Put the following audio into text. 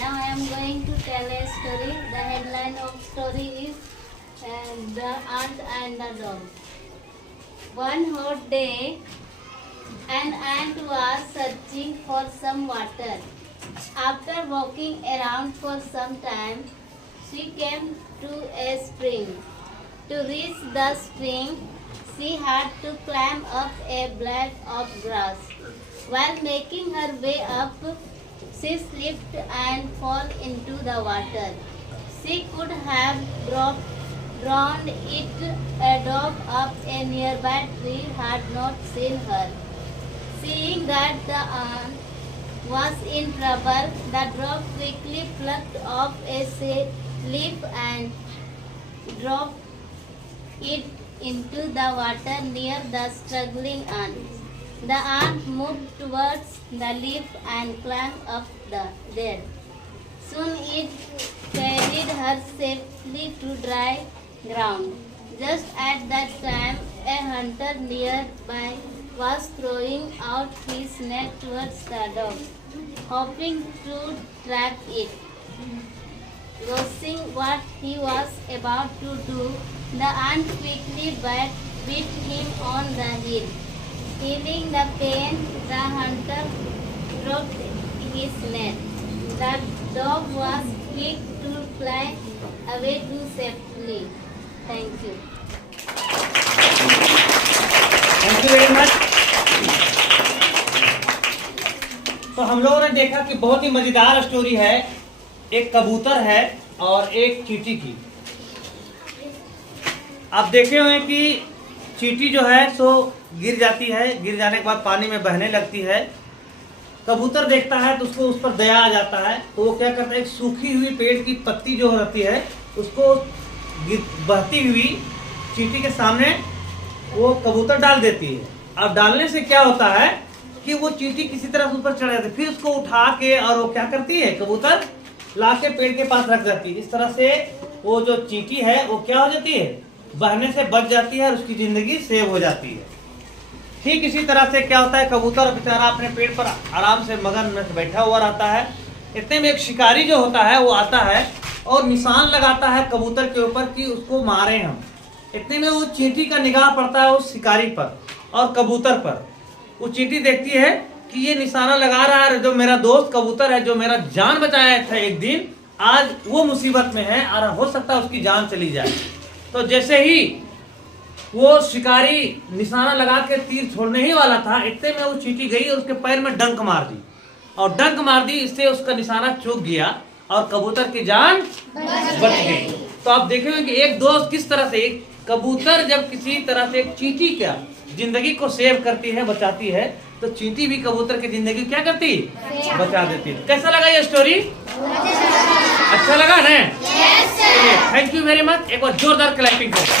Now I am going to tell a story. The headline of story is The Ant and the Dog. One hot day, an ant was searching for some water. After walking around for some time, she came to a spring. To reach the spring, she had to climb up a blade of grass. While making her way up, she slipped and fell into the water. She could have drowned if a dog up a nearby tree had not seen her. Seeing that the ant was in trouble, the dog quickly plucked off a leaf and dropped it into the water near the struggling ant. The ant moved towards the leaf and climbed up there. Soon it carried her safely to dry ground. Just at that time, a hunter nearby was throwing out his net towards the dog, hoping to trap it. Guessing what he was about to do, the ant quickly bit him on the heel. Feeling the pain, the hunter dropped his net. The dog was quick to fly away too safely. Thank you. Thank you very much. तो हम लोगों ने देखा कि बहुत ही मजेदार story है। एक कबूतर है और एक चींटी की। आप देखे हुए हैं कि चींटी जो है सो गिर जाती है, गिर जाने के बाद पानी में बहने लगती है। कबूतर देखता है तो उसको उस पर दया आ जाता है, तो वो क्या करता है, एक सूखी हुई पेड़ की पत्ती जो रहती है उसको बहती हुई चींटी के सामने वो कबूतर डाल देती है। अब डालने से क्या होता है कि वो चींटी किसी तरह ऊपर चढ़ जाती है, फिर उसको उठा के और वो क्या करती है, कबूतर ला के पेड़ के पास रख जाती है। इस तरह से वो जो चींटी है वो क्या हो जाती है, बहने से बच जाती है और उसकी जिंदगी सेव हो जाती है। ठीक इसी तरह से क्या होता है, कबूतर बेचारा अपने पेड़ पर आराम से मगन में बैठा हुआ रहता है। इतने में एक शिकारी जो होता है वो आता है और निशान लगाता है कबूतर के ऊपर कि उसको मारे हम। इतने में वो चींटी का निगाह पड़ता है उस शिकारी पर और कबूतर पर। वो चींटी देखती है कि ये निशाना लगा रहा है जो मेरा दोस्त कबूतर है, जो मेरा जान बचाया था एक दिन, आज वो मुसीबत में है और हो सकता है उसकी जान चली जाए। तो जैसे ही वो शिकारी निशाना लगा के तीर छोड़ने ही वाला था, इतने में वो चींटी गई और उसके पैर में डंक मार दी और डंक मार दी, इससे उसका निशाना चूक गया और कबूतर की जान बच गई। तो आप देखेंगे कि एक दोस्त किस तरह से, एक कबूतर जब किसी तरह से एक चींटी क्या जिंदगी को सेव करती है, बचाती है, तो चींटी भी कबूतर की जिंदगी क्या करती है, बचा देती है। कैसा लगा ये स्टोरी? अच्छा लगा ना? Thank you very much. एक बार जोरदार क्लैपिंग करो।